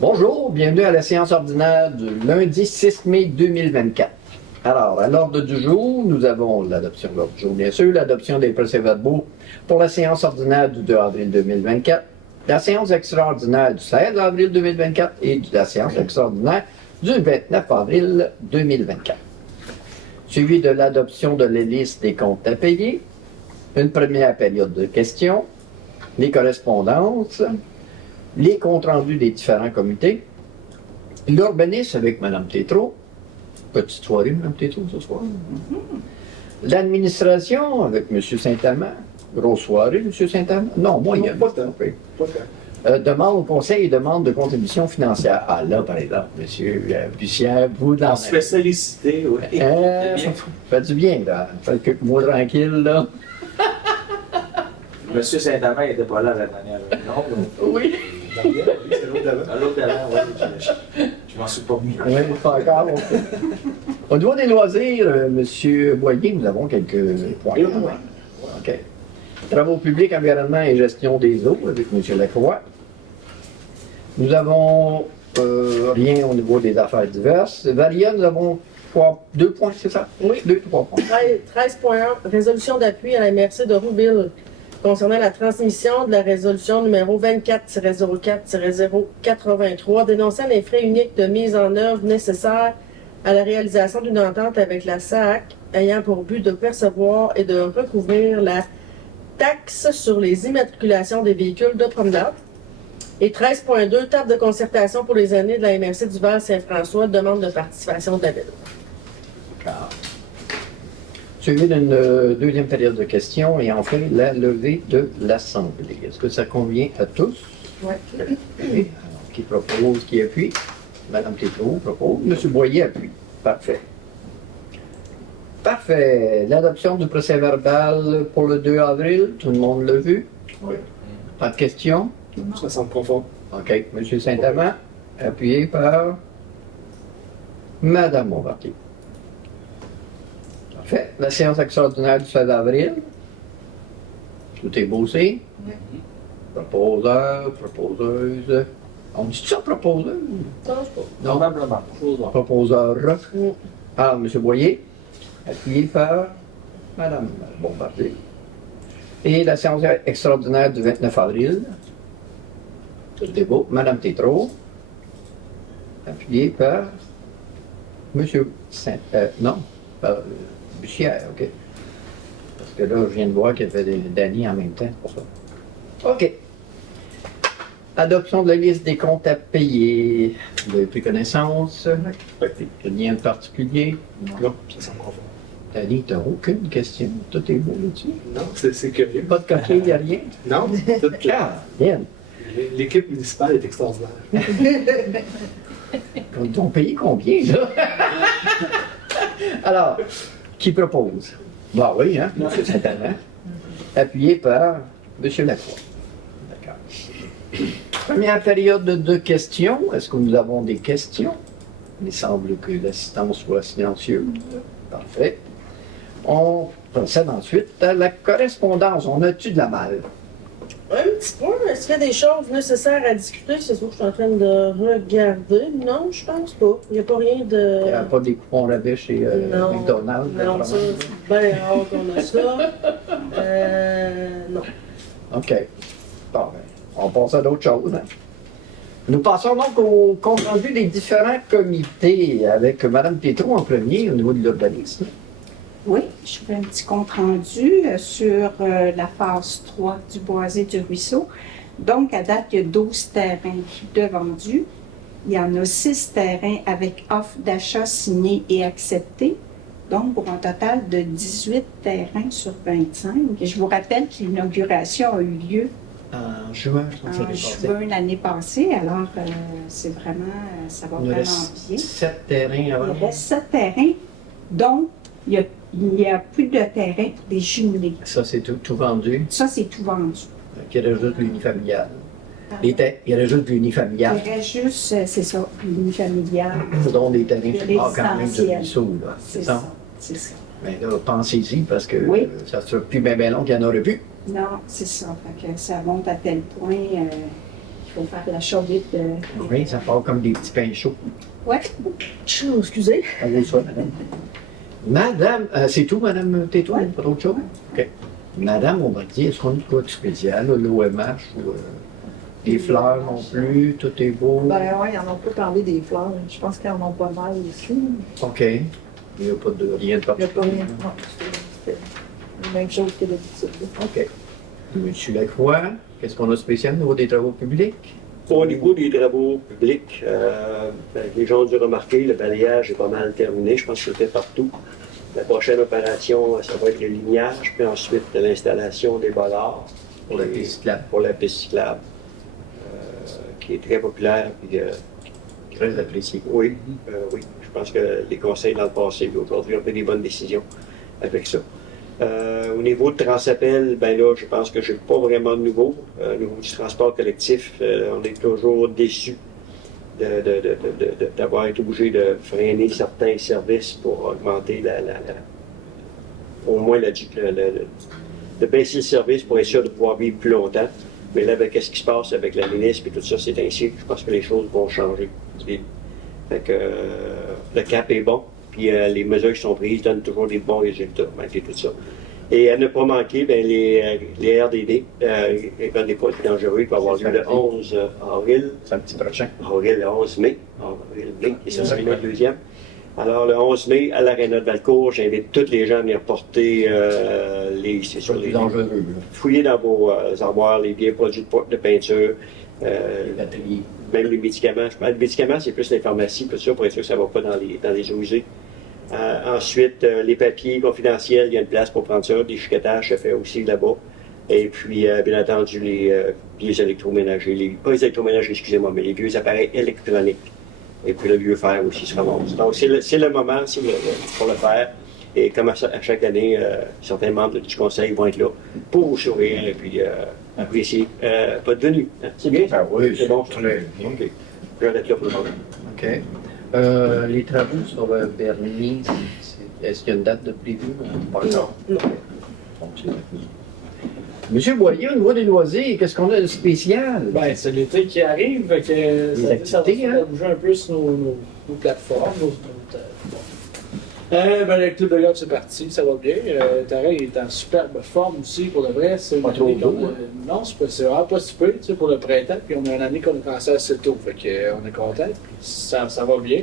Bonjour, bienvenue à la séance ordinaire du lundi 6 mai 2024. Alors, à l'ordre du jour, nous avons l'adoption de l'ordre du jour, bien sûr, l'adoption des procès-verbaux pour la séance ordinaire du 2 avril 2024, la séance extraordinaire du 16 avril 2024 et la séance extraordinaire du 29 avril 2024. Suivi de l'adoption de la liste des comptes à payer, une première période de questions, les correspondances, les comptes rendus des différents comités, l'urbanisme avec Mme Tétrault, petite soirée Mme Tétrault ce soir, l'administration avec M. Saint-Amand, grosse soirée M. Saint-Amand, non, moyen, pas tant. Demande au conseil et demande de contribution financière. Ah là, par exemple, M. Bussière, vous dans... On se fait solliciter, oui. Ça fait du bien, là. Fait quelques mois tranquille, là. Monsieur Saint-Amand n'était pas là la dernière réunion. Oui. C'est l'autre d'avant. L'autre d'avant, oui. Je m'en suis pas mis. Oui, pas encore. Au niveau des loisirs, M. Boyer, nous avons quelques points. OK. Travaux publics, environnement et gestion des eaux avec M. Lacroix. Nous avons rien au niveau des affaires diverses. Varia, nous avons 2 points, c'est ça? Oui, 3 points. 13.1, résolution d'appui à la MRC de Rouville concernant la transmission de la résolution numéro 24-04-083 dénonçant les frais uniques de mise en œuvre nécessaires à la réalisation d'une entente avec la SAAC ayant pour but de percevoir et de recouvrir la taxe sur les immatriculations des véhicules de promenade. Et 13.2, table de concertation pour les années de la MRC du Val-Saint-François, demande de participation de la ville. D'accord. Suivi d'une deuxième période de questions et enfin la levée de l'Assemblée. Est-ce que ça convient à tous? Oui. Alors, qui propose, qui appuie? Mme Tétrault propose. M. Boyer appuie. Parfait. Parfait. L'adoption du procès-verbal pour le 2 avril, tout le monde l'a vu? Oui. Pas de questions? Ça semble conforme. OK. M. Saint-Amand, appuyé par Mme Bombardier. Parfait. La séance extraordinaire du 16 avril. Tout est bossé. Oui. Proposeur, proposeuse. On dit ça, proposeur? Non, je pas. Probablement. Proposeur. Mm. Alors, M. Boyer, appuyé par Mme Bombardier. Et la séance extraordinaire du 29 avril. Tout est beau. Mme Tétrault, appuyé par M. Bussière, OK. Parce que là, je viens de voir qu'il y avait Danny en même temps, pour ça. OK. Adoption de la liste des comptes à payer. Vous avez pris connaissance? Oui. Rien de particulier? Non, ça semble conforme. Danny, tu n'as aucune question. Tout est beau là-dessus. Non, c'est curieux. Pas de coquille, il n'y a rien? Non, Ah, bien. l'équipe municipale est extraordinaire. Ils t'ont payé combien, là? Alors, qui propose? Bah oui, hein, M. Saint-Amand. Appuyé par M. Lacroix. D'accord. Première période de questions. Est-ce que nous avons des questions? Il semble que l'assistance soit silencieuse. Parfait. On procède ensuite à la correspondance. On a-tu de la malle? Un petit peu. Est-ce qu'il y a des choses nécessaires à discuter? C'est ça que je suis en train de regarder. Non, je pense pas. Il n'y a pas rien de... Il n'y a pas des coupons rabais chez Non. McDonald's? Non, ça, c'est bien rare qu'on a ça. Non. OK. Bon, ben, on passe à d'autres choses. Hein. Nous passons donc au compte rendu des différents comités avec Mme Tétrault en premier au niveau de l'urbanisme. Oui, je fais un petit compte rendu sur la phase 3 du boisé du ruisseau. Donc, à date, il y a 12 terrains de vendus. Il y en a 6 terrains avec offre d'achat signée et acceptée. Donc, pour un total de 18 terrains sur 25. Et je vous rappelle que l'inauguration a eu lieu En juin, je pense que en c'est juin l'année passée. Alors, c'est vraiment, ça va Il vraiment reste bien. 7 terrains avant. Il reste 7 terrains. Donc, il y a plus de terrain pour des jumelés. Ça, c'est tout vendu. Ça, c'est tout vendu. Qui rajoute l'unifamilial. Il Il rajoute l'unifamilial. reste juste, c'est ça, l'unifamilial. Dont des terrains Le plus bas quand même de résidentiel. ruisseau, là. C'est ça. C'est ça. Mais là, pensez-y parce que Oui. ça sera plus bien long qu'il n'y en aurait plus. Non, c'est ça. Fait que ça monte à tel point il faut faire la chaude. Oui, ça part comme des petits pains chauds. Ouais. Chou, excusez. À vous ça, madame. Madame, c'est tout, madame Tétoile? Pas d'autre chose? OK. Madame, on va dire, est-ce qu'on a de quoi de spécial, l'OMH ou des fleurs non plus? Tout est beau? Ben oui, ils en ont pas parlé des fleurs. Je pense qu'ils en ont pas mal aussi. OK. Il n'y a pas de rien de Il n'y a pas particulier. rien. Non, c'était la même chose que d'habitude. OK. Monsieur Lacroix, qu'est-ce qu'on a de spécial au niveau des travaux publics? Au niveau des travaux publics, les gens ont dû remarquer, le balayage est pas mal terminé. Je pense que c'était partout. La prochaine opération, ça va être le lignage, puis ensuite l'installation des bollards. Pour la piste cyclable. Pour la piste cyclable, qui est très populaire. Puis, Très apprécié. oui, oui. Je pense que les conseils dans le passé et aujourd'hui ont pris des bonnes décisions avec ça. Au niveau de Transappel, ben là, je pense que je n'ai pas vraiment de nouveau. Au niveau du transport collectif, on est toujours déçus d'avoir été obligé de freiner certains services pour augmenter au moins de baisser le service pour être sûr de pouvoir vivre plus longtemps. Mais là, avec ce qui se passe avec la ministre et tout ça, c'est ainsi. Je pense que les choses vont changer. Fait que, le cap est bon, puis les mesures qui sont prises donnent toujours des bons résultats, malgré tout ça. Et à ne pas manquer, ben, les RDD, un des pas plus dangereux, il va avoir lieu le 11 avril. C'est un petit prochain. Avril, le 11 mai. Avril, mai, et ça sera le deuxième. Alors, le 11 mai, à l'Arena de Valcourt, j'invite tous les gens à venir porter c'est sur les dangereux. fouiller dans vos armoires les vieux produits de peinture, Les batteries. même les médicaments. Les médicaments, c'est plus les pharmacies, tout ça, pour être sûr que ça ne va pas dans les eaux usées. Ensuite, les papiers confidentiels, il y a une place pour prendre ça. Des chiquetages se fait aussi là-bas. Et puis, bien entendu, les électroménagers, pas les électroménagers, excusez-moi, mais les vieux appareils électroniques. Et puis le vieux fer aussi se ramasse. Donc, c'est le moment pour le faire. Et comme à chaque année, certains membres du conseil vont être là pour vous sourire et puis apprécier votre venue. Hein? C'est bien? Ah oui, C'est bon? très bien. OK. Je vais être là pour le moment. OK. Les travaux sur Bernier, est-ce qu'il y a une date de prévue? Pas encore. Non. Donc, c'est Monsieur Boyer, au niveau des loisirs, qu'est-ce qu'on a de spécial? Ben, c'est l'été qui arrive, fait que ça activités, va bouger un peu sur nos plateformes. Ben, le club de golf, c'est parti, ça va bien. Tarek est en superbe forme aussi, pour le vrai. C'est Pas trop d'eau, hein? Non, c'est vraiment pas si peu, tu sais, pour le printemps. Puis on a une année qu'on a commencé assez tôt, fait qu'on est content. Puis ça va bien.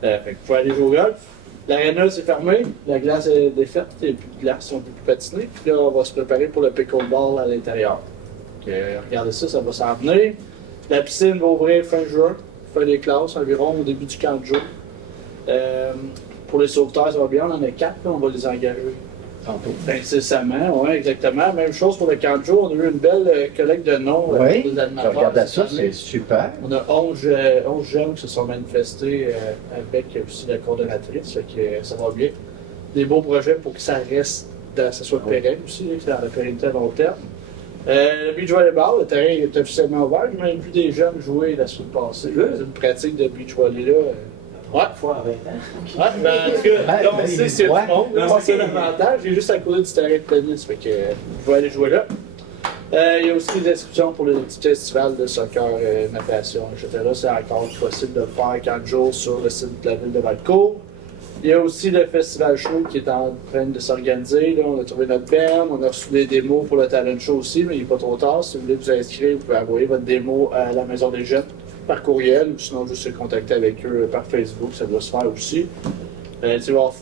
Fait qu'il faut aller jouer au golf. L'aréna, c'est fermé, la glace est défaite, il n'y a plus de glace, on ne peut plus patiner. Puis là, on va se préparer pour le pickleball à l'intérieur. Regardez ça, ça va s'en venir. La piscine va ouvrir fin juin, fin des classes, environ au début du camp de jour. Pour les sauveteurs, ça va bien, on en a 4, on va les engager. Tantôt. Incessamment, oui, exactement. Même chose pour le camp de jour, on a eu une belle collecte de noms Oui, pour les je animateurs. regarde ça, cette année. c'est super. On a 11 jeunes qui se sont manifestés avec aussi la coordonnatrice, fait que ça va bien. Des beaux projets pour que ça reste, ça soit pérenne aussi, là, dans la pérennité à long terme. Le beach volleyball, le terrain est officiellement ouvert. J'ai même vu des jeunes jouer la semaine passée. C'est une pratique de beach volley là. Ouais. Fois à 20 ans. Ouais, ben, en tout cas, là, on sait s'il y a ouais. du monde. Là, c'est l'avantage. J'ai juste à côté du terrain de tennis, fait que je vais aller jouer là. Il y a aussi des inscriptions pour le petit festival de soccer, natation, etc. C'est encore possible de le faire 4 jours sur le site de la ville de Valcourt. Il y a aussi le festival show qui est en train de s'organiser. Là, on a trouvé notre band, on a reçu des démos pour le talent show aussi, mais il n'est pas trop tard. Si vous voulez vous inscrire, vous pouvez envoyer votre démo à la Maison des Jeunes par courriel ou sinon juste se contacter avec eux par Facebook, ça doit se faire aussi. Tu vas avoir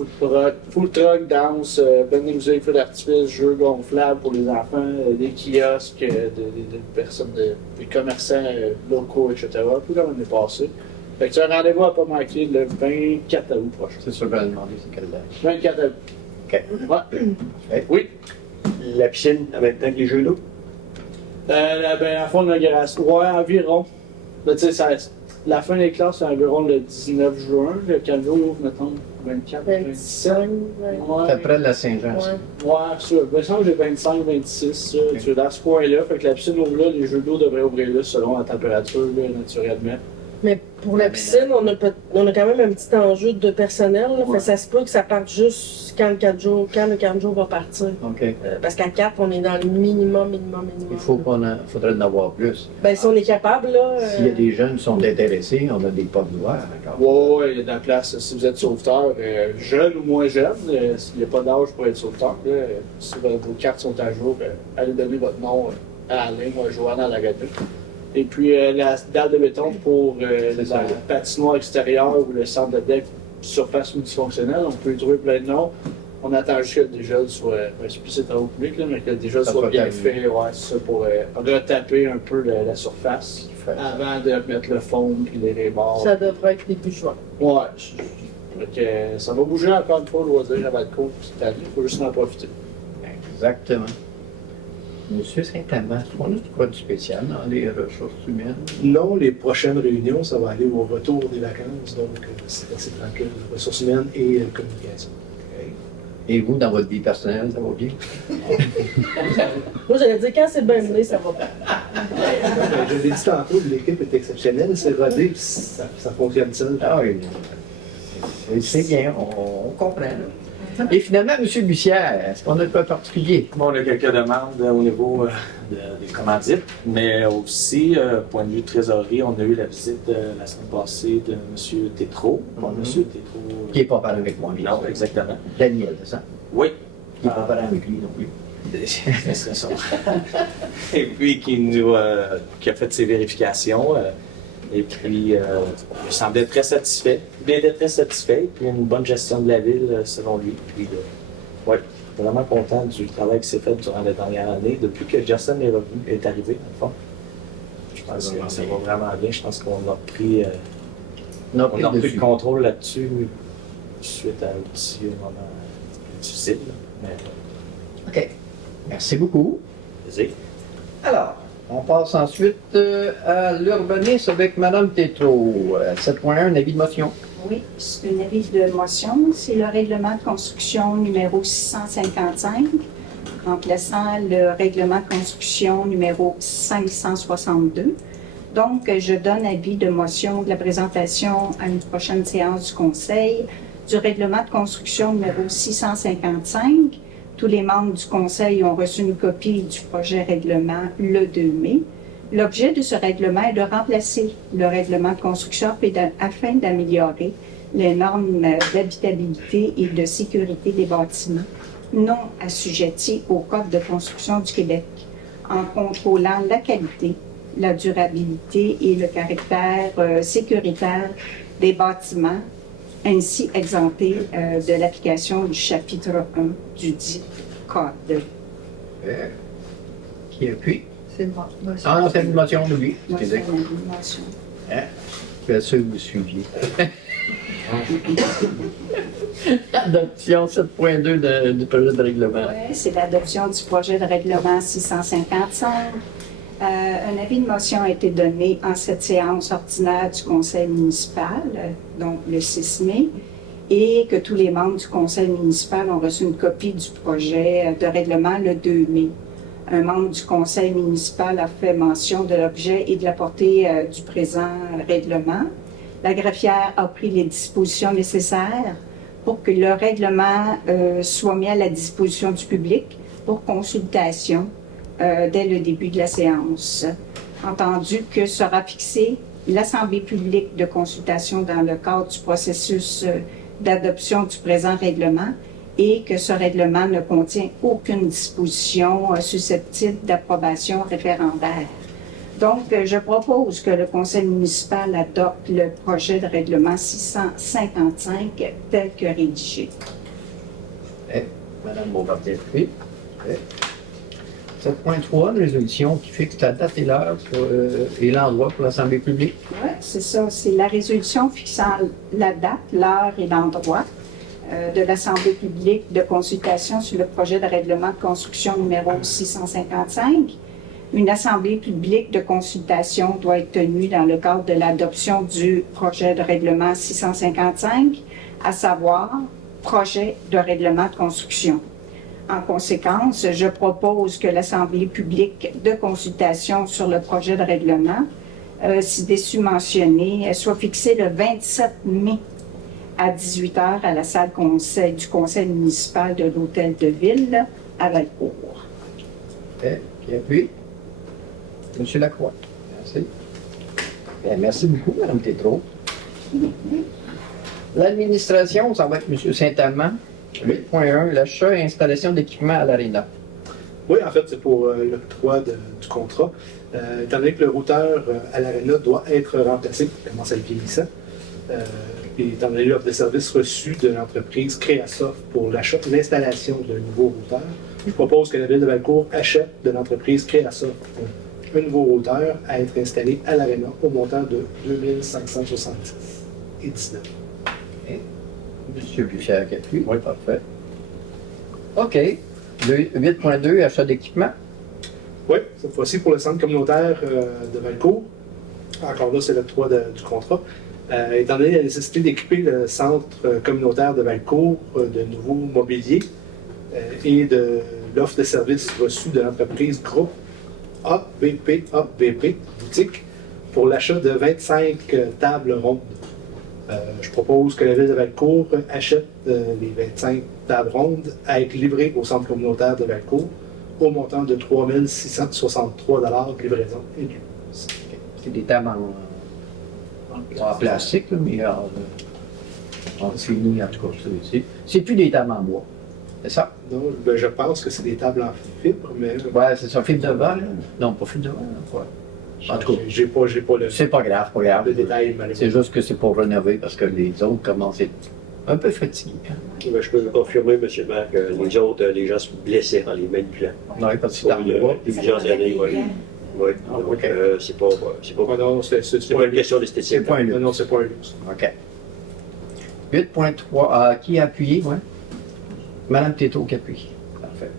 food truck, danse, bande de musique, feu d'artifice, jeux gonflables pour les enfants, des kiosques, des personnes, des commerçants locaux, etc. Tout comme l'année passée. Fait que tu as un rendez-vous à pas manquer le 24 août prochain. C'est sûr que je vais demander c'est quelle date. 24 août. OK. Ouais. Oui. La piscine en même temps que les jeux d'eau. À fond de l'inauguration. Ouais, environ. Là, tu sais, la fin des classes, c'est environ le 19 juin. Le canot ouvre, mettons, 24, 27. 25, Ouais. C'est près de la Saint-Jean. ça. Ouais, ça. Ben, ça, j'ai 25, 26, ça. Ok. Tu es dans ce coin-là. Fait que la piscine ouvre là, les jeux d'eau devraient ouvrir là selon la température, là, naturellement. Mais pour la piscine, on a quand même un petit enjeu de personnel. Là. Ouais. Fait, ça se peut que ça parte juste quand le 4 jours va partir. OK. Parce qu'à 4, on est dans le minimum. Il faudrait en avoir plus. Ben, si on est capable, là. S'il y a des jeunes qui sont intéressés, on a des portes ouvertes encore. Ouais, il y a de la place. Si vous êtes sauveteur, jeune ou moins jeune, il n'y a pas d'âge pour être sauveteur. Là. Si vos cartes sont à jour, allez donner votre nom à Alain ou à Joanne à la gâteau. Et puis la dalle de béton pour la patinoire extérieure ou le centre de deck surface multifonctionnelle, on peut y trouver plein de noms. On attend juste que le dégel soit, je sais plus si c'est travaux publics, là, mais que le dégel soit bien fait, ouais, c'est ça, pour retaper un peu la surface avant de mettre le fond puis les rébords. Ça devrait être début juin. Ouais, donc, ça va bouger encore une fois au loisir, ça va être cool cette année, il faut juste en profiter. Exactement. Monsieur Saint-Amand, est-ce qu'on a quoi de spécial dans les ressources humaines? Non, les prochaines réunions, ça va aller au retour des vacances, donc c'est assez tranquille. Ressources humaines et communication. Et vous, dans votre vie personnelle, ça va bien? Moi, j'allais dire, quand c'est bien mené, ça va bien. Je l'ai dit tantôt, l'équipe est exceptionnelle, c'est rodé, puis ça fonctionne seul. Ah oui. C'est bien, on comprend. Là. Et finalement, M. Bussière, est-ce qu'on a de quoi de particulier? Bon, on a quelques demandes au niveau des commandites, mais aussi, point de vue trésorerie, on a eu la visite la semaine passée de M. Tétrault. Bon, M. Tétrault. Qui n'est pas parlé avec moi, bien Non, sûr. exactement. Daniel, c'est ça? Oui. Qui n'est pas parlé avec lui non plus. C'est ça. Et puis, qui a fait ses vérifications. Et puis, il semblait très satisfait, bien d'être très satisfait, puis une bonne gestion de la ville selon lui. Puis, ouais, vraiment content du travail qui s'est fait durant la dernière année, depuis que Justin est arrivé, dans le fond. Je pense que ça va vraiment bien. Je pense qu'on a pris, on a pris le contrôle là-dessus suite à un petit moment difficile. Mais, OK. Merci beaucoup. vas-y. Alors, on passe ensuite à l'urbanisme avec Mme Tétrault. 7.1, un avis de motion. Oui, c'est un avis de motion. C'est le règlement de construction numéro 655, remplaçant le règlement de construction numéro 562. Donc, je donne avis de motion de la présentation à une prochaine séance du Conseil du règlement de construction numéro 655. Tous les membres du Conseil ont reçu une copie du projet règlement le 2 mai. L'objet de ce règlement est de remplacer le règlement de construction afin d'améliorer les normes d'habitabilité et de sécurité des bâtiments non assujettis au Code de construction du Québec, en contrôlant la qualité, la durabilité et le caractère sécuritaire des bâtiments, ainsi exemptés de l'application du chapitre 1 du dit Code. Qui appuie? C'est moi. Ah non, c'est une motion de lui. Moi, c'est Excusez. une motion. Je suis sûr que vous suiviez. Adoption 7.2 du projet de règlement. Oui, c'est l'adoption du projet de règlement 655. Un avis de motion a été donné en cette séance ordinaire du conseil municipal, donc le 6 mai, et que tous les membres du conseil municipal ont reçu une copie du projet de règlement le 2 mai. Un membre du conseil municipal a fait mention de l'objet et de la portée du présent règlement. La greffière a pris les dispositions nécessaires pour que le règlement soit mis à la disposition du public pour consultation dès le début de la séance. Entendu que sera fixée l'Assemblée publique de consultation dans le cadre du processus d'adoption du présent règlement et que ce règlement ne contient aucune disposition susceptible d'approbation référendaire. Donc, je propose que le conseil municipal adopte le projet de règlement 655 tel que rédigé. Madame Beaubardier, oui. 7.3, une résolution qui fixe la date et l'heure et l'endroit pour l'Assemblée publique. Oui, c'est ça. C'est la résolution fixant la date, l'heure et l'endroit de l'Assemblée publique de consultation sur le projet de règlement de construction numéro 655. Une assemblée publique de consultation doit être tenue dans le cadre de l'adoption du projet de règlement 655, à savoir projet de règlement de construction. En conséquence, je propose que l'assemblée publique de consultation sur le projet de règlement ci-dessus mentionné soit fixé le 27 mai à 18 h à la salle du conseil municipal de l'Hôtel de Ville à Valcourt. Qui appuie? Monsieur Lacroix. Merci. Bien, merci beaucoup, Mme Tétrault. L'administration, ça va être M. Saint-Amand. 8.1, l'achat et installation d'équipements à l'Arena. Oui, en fait, c'est pour l'octroi du contrat. Étant donné que le routeur à l'Arena doit être remplacé, il commence à être vieillissant, et étant donné l'offre de services reçue de l'entreprise Créasoft pour l'achat et l'installation d'un nouveau routeur, je propose que la Ville de Valcourt achète de l'entreprise Créasoft un nouveau routeur à être installé à l'Arena au montant de 2570,19. Monsieur Bussière qui appuie. Oui, parfait. OK. 8.2, achat d'équipement. Oui, cette fois-ci pour le centre communautaire de Valcourt. Encore là, c'est l'octroi du contrat. Étant donné la nécessité d'équiper le centre communautaire de Valcourt de nouveaux mobiliers et de l'offre de services reçue de l'entreprise Groupe ABP Boutique pour l'achat de 25 tables rondes. Je propose que la Ville de Valcourt achète les 25 tables rondes à être livrées au centre communautaire de Valcourt au montant de 3 663 de livraison inclus. C'est des tables en plastique, là, mais en fini, en tout cas. C'est plus des tables en bois. C'est ça? Non, ben, je pense que c'est des tables en fibre, mais. Ouais, c'est ça, fibre de verre. Non, pas fibre de verre. Ouais. En tout cas, j'ai pas le c'est pas grave, pas grave. le détail, malheureusement. C'est juste que c'est pour rénover parce que les autres commencent à être un peu fatigués. Ben, je peux vous confirmer, M. le maire, que les autres, les gens se blessaient en les manipulant. Non, parce que c'est en bois. Plusieurs années, oui. Oui, Ah, donc ok. c'est pas Ah non, c'est pas une question C'est d'esthétique. pas un luxe. Non, non, c'est pas un luxe. OK. 8.3, qui a appuyé, ouais? Madame Tétrault qui appuie. Parfait.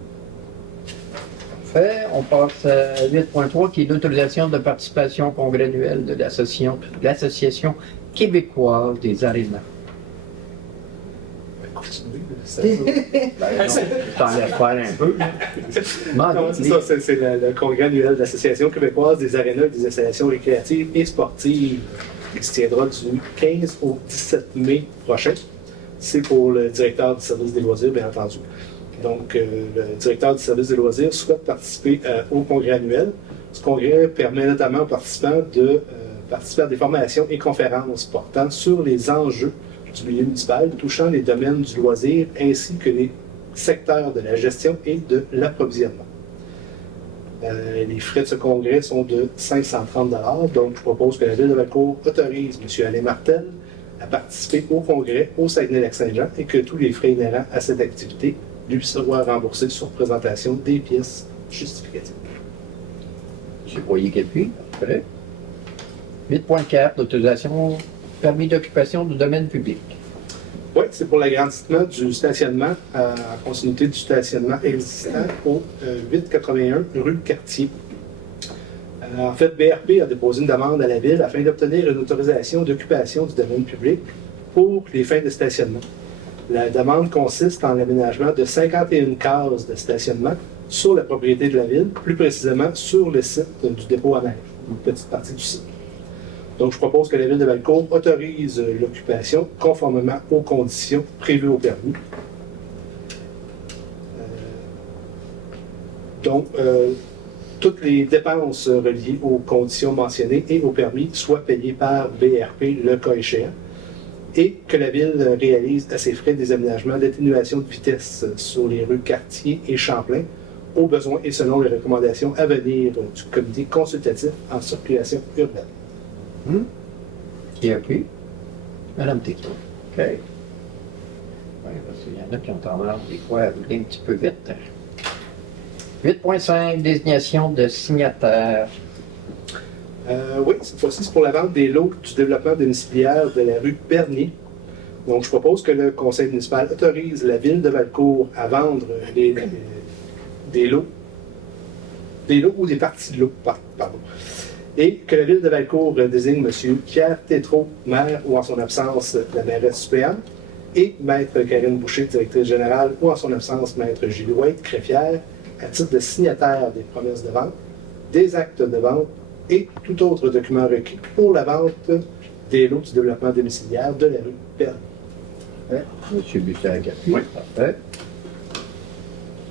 Parfait. On passe à 8.3, qui est l'autorisation de participation au congrès annuel de l'Association québécoise des arénas. Continuez. Ben, je t'en laisse faire un peu. là. Non, c'est ça, c'est le congrès annuel de l'Association québécoise des arénas et des installations récréatives et sportives qui se tiendra du 15 au 17 mai prochain. C'est pour le directeur du service des loisirs, bien entendu. Donc, le directeur du service des loisirs souhaite participer au congrès annuel. Ce congrès permet notamment aux participants de participer à des formations et conférences portant sur les enjeux du milieu municipal touchant les domaines du loisir ainsi que les secteurs de la gestion et de l'approvisionnement. Les frais de ce congrès sont de 530 $, donc je propose que la Ville de Valcourt autorise M. Alain Martel à participer au congrès au Saguenay-Lac-Saint-Jean et que tous les frais inhérents à cette activité lui seront remboursés sur présentation des pièces justificatives. M. Boyer qui appuie. Parfait. 8.4, l'autorisation permis d'occupation du domaine public. Oui, c'est pour l'agrandissement du stationnement en continuité du stationnement existant au 881 rue Cartier. En fait, BRP a déposé une demande à la Ville afin d'obtenir une autorisation d'occupation du domaine public pour les fins de stationnement. La demande consiste en l'aménagement de 51 cases de stationnement sur la propriété de la Ville, plus précisément sur le site du dépôt à neige, une petite partie du site. Donc, je propose que la Ville de Valcourt autorise l'occupation conformément aux conditions prévues au permis. Toutes les dépenses reliées aux conditions mentionnées et au permis soient payées par BRP le cas échéant et que la Ville réalise à ses frais des aménagements d'atténuation de vitesse sur les rues Cartier et Champlain au besoin et selon les recommandations à venir du comité consultatif en circulation urbaine. Qui appuie? Madame Tétrault. OK. Oui, parce qu'il y en a qui ont tendance des fois à rouler un petit peu vite. 8.5, désignation de signataires. Oui, cette fois-ci, c'est pour la vente des lots du développement domiciliaire de la rue Bernier. Donc, je propose que le conseil municipal autorise la Ville de Valcourt à vendre des lots ou des parties de lots, pardon. Et que la Ville de Valcourt désigne M. Pierre Tétrault, maire ou en son absence la mairesse suppléante, et Maître Karine Boucher, directrice générale, ou en son absence Maître Gilles White, greffière, à titre de signataire des promesses de vente, des actes de vente et tout autre document requis pour la vente des lots du développement domiciliaire de la rue Perle. Monsieur Bussard appuie. Oui. Parfait.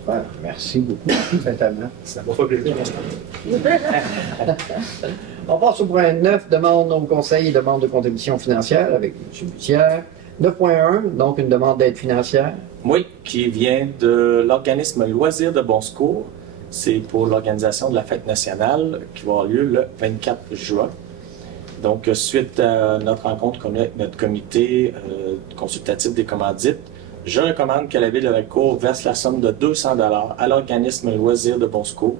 Super. Merci beaucoup, Saint-Amand. Ça m'a fait plaisir. On passe au point 9, demande au conseil et demande de contribution financière avec M. Bussière. 9.1, donc une demande d'aide financière. Oui, qui vient de l'organisme Loisirs de Bon Secours. C'est pour l'organisation de la fête nationale qui va avoir lieu le 24 juin. Donc, suite à notre rencontre qu'on a avec notre comité consultatif des commandites, je recommande que la Ville de Valcourt verse la somme de 200 $ à l'organisme Loisirs de Bon Secours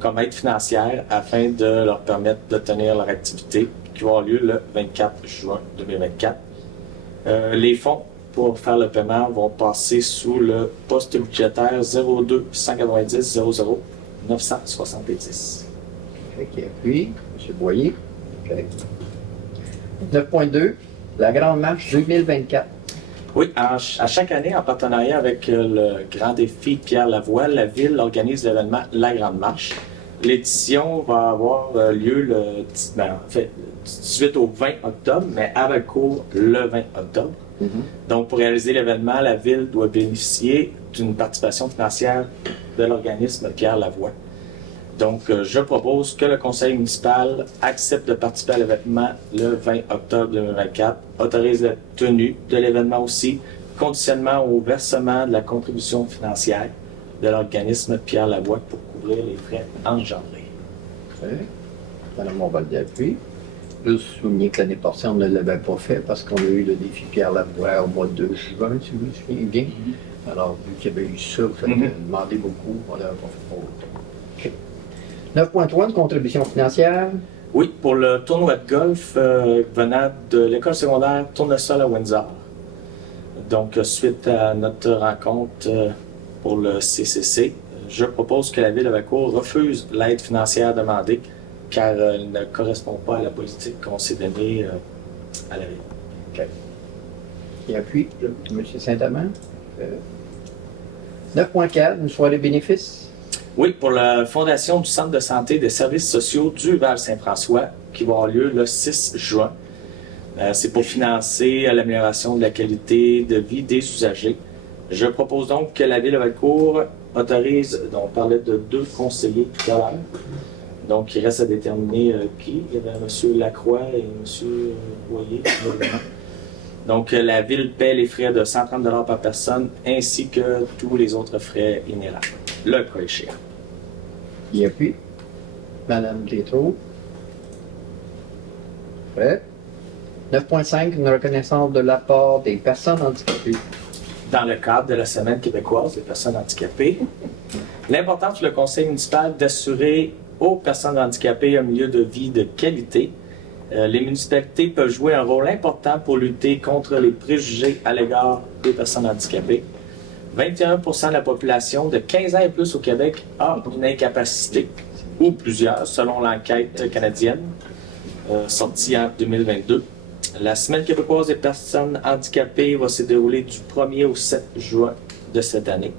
comme aide financière afin de leur permettre de tenir leur activité qui va avoir lieu le 24 juin 2024. Les fonds pour faire le paiement vont passer sous le poste budgétaire 02 190 00 970. Qui appuie. M. Boyer. OK. 9.2, la Grande Marche 2024. Oui, à chaque année, en partenariat avec le Grand Défi Pierre Lavoie, la Ville organise l'événement La Grande Marche. L'édition va avoir lieu le 18 au 20 octobre, mais à Valcourt le 20 octobre. Donc, pour réaliser l'événement, la Ville doit bénéficier d'une participation financière de l'organisme Pierre Lavoie. Donc, je propose que le conseil municipal accepte de participer à l'événement le 20 octobre 2024, autorise la tenue de l'événement aussi, conditionnement au versement de la contribution financière de l'organisme Pierre Lavoie pour couvrir les frais engendrés. OK. Madame Monval d'appui. Juste souligner que l'année passée, on ne l'avait pas fait parce qu'on a eu le défi Pierre Lavoie au mois de juin, si vous vous souvenez bien. Alors, vu qu'il y avait eu ça, ça a demandé beaucoup, on l'avait pas fait pour autant. OK. 9.3, une contribution financière. Oui, pour le tournoi de golf venant de l'école secondaire Tournesol à Windsor. Donc, suite à notre rencontre pour le CCC, je propose que la Ville de Valcourt refuse l'aide financière demandée car elle ne correspond pas à la politique qu'on s'est donnée à la Ville. OK. Qui appuie? M. Saint-Amand. 9.4, une soirée bénéfice. Oui, pour la Fondation du Centre de santé des services sociaux du Val-Saint-François, qui va avoir lieu le 6 juin. C'est pour financer l'amélioration de la qualité de vie des usagers. Je propose donc que la Ville de Valcourt autorise, on parlait de 2 conseillers tout à l'heure, donc il reste à déterminer qui. Il y avait M. Lacroix et M. Boyer. Donc la Ville paie les frais de 130 $ par personne ainsi que tous les autres frais inhérents, le cas échéant. Qui appuie? Madame Tétrault. Prêt? 9.5, une reconnaissance de l'apport des personnes handicapées. Dans le cadre de la Semaine québécoise des personnes handicapées, l'importance pour le conseil municipal d'assurer aux personnes handicapées un milieu de vie de qualité. Les municipalités peuvent jouer un rôle important pour lutter contre les préjugés à l'égard des personnes handicapées. 21% de la population de 15 ans et plus au Québec a une incapacité, ou plusieurs, selon l'enquête canadienne sortie en 2022. La Semaine québécoise des personnes handicapées va se dérouler du 1er au 7 juin de cette année.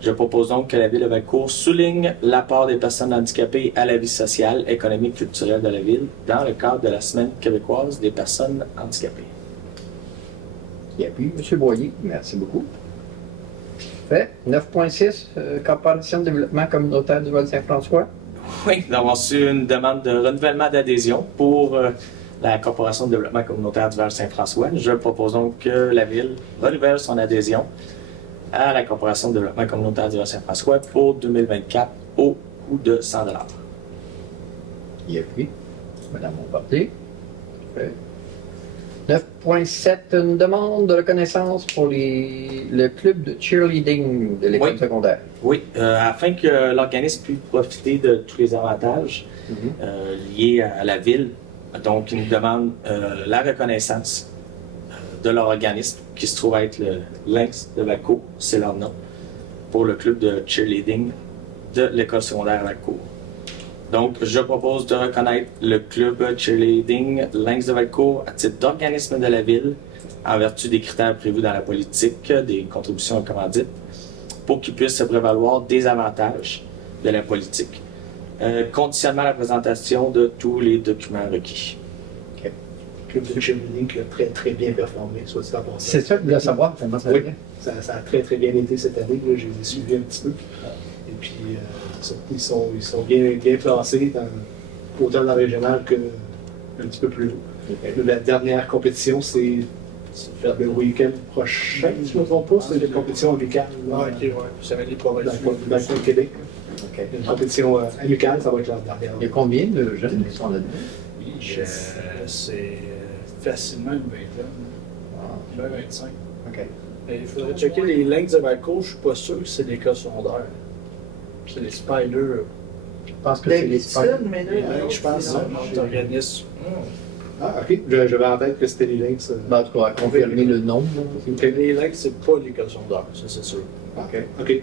Je propose donc que la Ville de Valcourt souligne l'apport des personnes handicapées à la vie sociale, économique, culturelle de la Ville dans le cadre de la Semaine québécoise des personnes handicapées. Qui appuie? M. Boyer. Merci beaucoup. Fait. 9.6, Corporation de développement communautaire du Val-Saint-François. Oui, nous avons reçu une demande de renouvellement d'adhésion pour la Corporation de développement communautaire du Val-Saint-François. Je propose donc que la Ville renouvelle son adhésion à la Corporation de développement communautaire du Val-Saint-François pour 2024 au coût de 100 $. Qui appuie? Madame Monparté. Fait. 9.7, une demande de reconnaissance pour le club de cheerleading de l'école secondaire. Oui, afin que l'organisme puisse profiter de tous les avantages liés à la Ville. Donc, ils nous demandent la reconnaissance de leur organisme, qui se trouve être le Lynx de Valcourt, c'est leur nom, pour le club de cheerleading de l'école secondaire Valcourt. Donc, je propose de reconnaître le club cheerleading Lynx de Valcourt à titre d'organisme de la Ville, en vertu des critères prévus dans la politique des contributions aux commandites, pour qu'ils puissent se prévaloir des avantages de la politique. conditionnant la présentation de tous les documents requis. Club de cheerleading qui a très très bien performé, soit dit en passant. C'est ça que je voulais savoir, comment ça Oui. va? Ça a très très bien été cette année, là, j'ai suivi un petit peu. Et puis, ils sont bien placés, autant dans la régionale qu'un petit peu plus haut. La dernière compétition, c'est le week-end prochain, si je ne me trompe pas, c'est une compétition amicale Ah, ok, ouais. Ça va être les provinces. dans le coin de Québec. OK. Une compétition amicale, ça va être la dernière. Il y a combien de jeunes qui sont là-dedans? C'est facilement une vingtaine. Ah, 25. OK. Il faudrait checker les Lynx de Valcourt, je suis pas sûr que c'est des cas secondaires. C'est des Spiders. Je pense que c'est les Davidson, Spiders. mais là, Les Lynx, je pense, c'est un autre organisme. Ah, ok. J'avais en tête que c'était les Lynx. Ben, en tout cas, confirmer le nombre. Ok. Les Lynx, c'est pas les cas secondaires, ça c'est sûr. OK. Ok.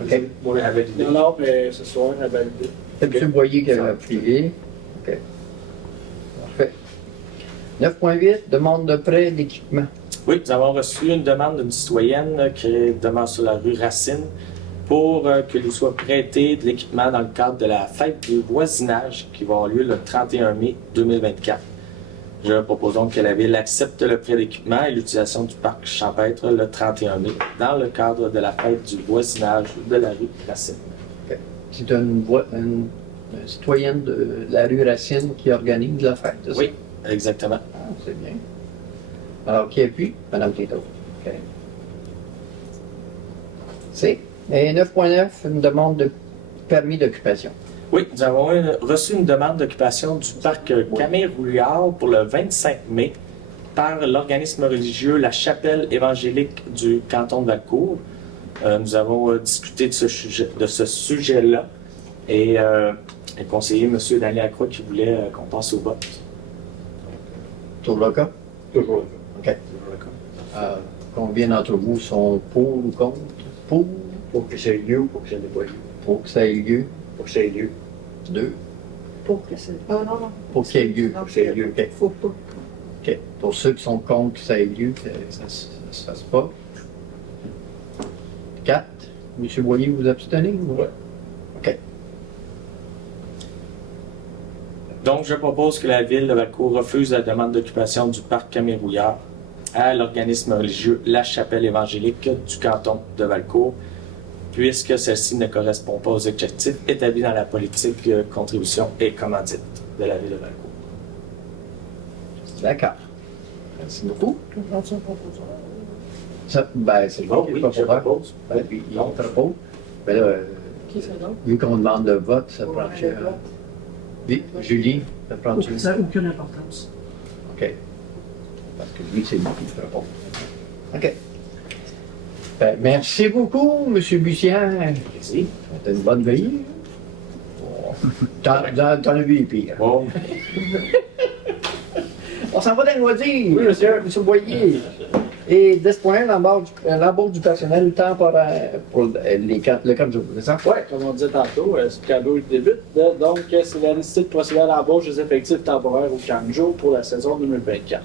OK. Bon, À valider. Non, non, mais ce soir, à valider. C'est M. Boyer qui a appuyé. OK. Parfait. 9.8, demande de prêt d'équipement. Oui, nous avons reçu une demande d'une citoyenne qui demeure sur la rue Racine pour que lui soit prêté de l'équipement dans le cadre de la fête du voisinage qui va avoir lieu le 31 mai 2024. Je propose donc que la Ville accepte le prêt d'équipement et l'utilisation du parc champêtre le 31 mai dans le cadre de la fête du voisinage de la rue Racine. C'est une citoyenne de la rue Racine qui organise la fête, c'est ça? Oui, exactement. Ah, c'est bien. Alors, qui appuie? Madame Tito. OK. C'est. Et 9.9, une demande de permis d'occupation. Oui, nous avons reçu une demande d'occupation du parc Camille-Rouillard pour le 25 mai par l'organisme religieux La Chapelle évangélique du canton de Valcourt. Nous avons discuté de ce sujet-là et le conseiller, M. Daniel Lacroix, qui voulait qu'on passe au vote. Toujours le cas? Toujours. OK. Combien d'entre vous sont pour ou contre? Pour que ça ait lieu ou pour que ça n'ait pas lieu. Pour que ça ait lieu? Pour que ça ait lieu. 2. pour que c'est. Ah non, non. Pour qu'il y ait lieu. Non, Pour que ça ait lieu. OK. faut pas. OK. Pour ceux qui sont contre que ça ait lieu, ça se fasse pas. 4. M. Boyer, vous abstenez? Ouais. OK. Donc, je propose que la Ville de Valcourt refuse la demande d'occupation du parc Camille-Rouillard à l'organisme religieux La Chapelle évangélique du canton de Valcourt, puisque celle-ci ne correspond pas aux objectifs établis dans la politique contribution et commandite de la Ville de Valcourt. D'accord. Merci beaucoup. Ça, ben, c'est Oh lui qui oui, est pas je pour propose. Ben, puis, il propose. Ben là, Qui ça donc? vu qu'on demande le vote, ça prend que. Oui, Julie, ça prend tu. Ça n'a aucune importance. OK. Parce que lui, c'est lui qui le propose. OK. Ben, merci beaucoup, M. Bussière. Merci. C'était une bonne veille. T'en as vu les pires. Bon, On s'en va dans les loisirs. Oui, monsieur. M. Boyer. Et 10.1, l'embauche du personnel temporaire pour le 4 jours, c'est ça? Oui, comme on disait tantôt, c'est le cadeau qui débute. Donc, c'est la nécessité de procéder à l'embauche des effectifs temporaires au Canjo pour la saison 2024.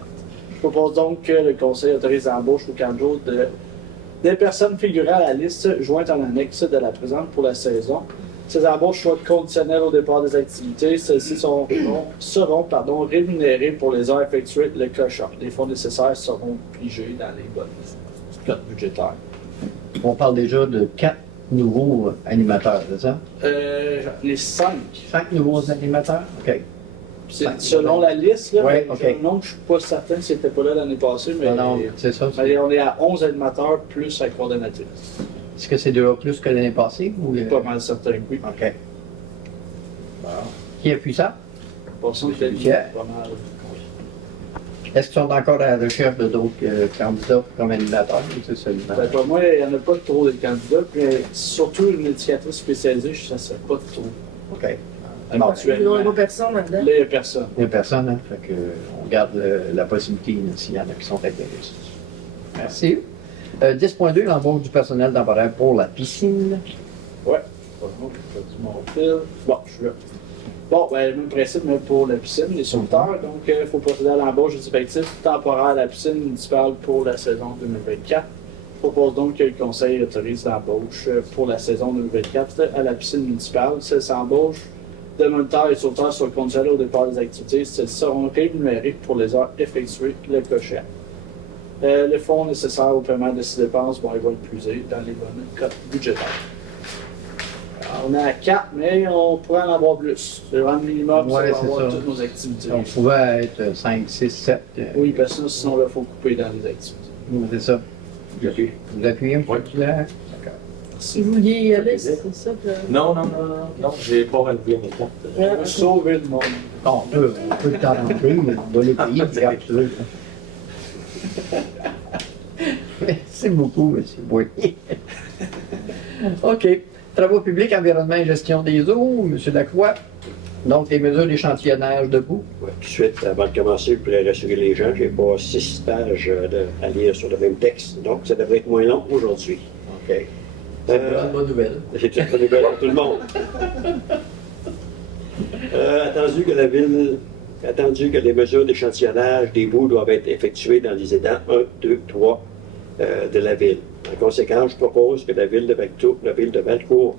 Je propose donc que le Conseil autorise l'embauche au Canjo des personnes figurant à la liste jointe en annexe de la présente pour la saison. Ces embauches soient conditionnelles au départ des activités. Celles-ci seront rémunérées pour les heures effectuées le cochon. Les fonds nécessaires seront pigés dans les bonnes cotes budgétaires. On parle déjà de 4 nouveaux animateurs, c'est ça? Les 5. 5 nouveaux animateurs? OK. C'est selon la liste, là, Ouais, mais ok. j'ai un nom, je suis pas certain si c'était pas là l'année passée, mais, Non, non, c'est ça. mais on est à 11 animateurs plus la coordonnatrice. Est-ce que c'est déjà plus que l'année passée? Ou... Pas mal certain que oui. OK. Bon. Qui appuie ça? Pour ça, Monsieur c'est Pierre. pas mal. Est-ce qu'ils sont encore à la recherche de d'autres candidats comme animateurs? Ou c'est seulement... Ben, pour moi, il n'y en a pas trop de candidats, puis surtout une éducatrice spécialisée, ça ne serait pas trop. OK. Il n'y Actuellement, a pas personne là-dedans. là, il n'y a personne. Il n'y a personne, hein? Fait que, on garde la possibilité s'il y en a qui sont intéressés. Merci. 10.2, l'embauche du personnel temporaire pour la piscine. Ouais. Pardon, j'ai perdu mon fil. Bon, je suis là. Bon, ben, le même principe, mais pour la piscine, les sauveteurs. Donc, il faut procéder à l'embauche des effectifs temporaires à la piscine municipale pour la saison 2024. Je propose donc que le Conseil autorise l'embauche pour la saison 2024 à la piscine municipale. Celle-ci embauche de moniteurs et sauveteurs sont conditionnés au départ des activités. Celles-ci seront rémunérées pour les heures effectuées le cas échéant. Les fonds nécessaires au paiement de ces dépenses vont être puisés dans les bonnes cotes budgétaires. Alors, on est à 4, mais on pourrait en avoir plus. C'est vraiment le minimum Ouais, pour c'est avoir ça. toutes nos activités. On pouvait être 5, 6, 7. Oui, parce que sinon, il faut couper dans les activités. C'est ça. Vous appuyez un petit peu là? D'accord. Si vous vouliez y aller, c'est ça. Non, j'ai pas relevé mes cartes. On va sauver le monde. Bon, on peut le tenter, mais on va les payer, c'est absolu. Merci beaucoup, M. Boyer. OK. Travaux publics, environnement et gestion des eaux, M. Lacroix. Donc, les mesures d'échantillonnage debout. Ouais, tout de suite, avant de commencer, pour rassurer les gens, j'ai pas 6 pages à lire sur le même texte, donc ça devrait être moins long aujourd'hui. OK. C'est une bonne nouvelle. C'est une bonne nouvelle pour tout le monde. Attendu que les mesures d'échantillonnage des boues doivent être effectuées dans les étangs 1, 2, 3 de la ville. En conséquence, je propose que la ville de Valcourt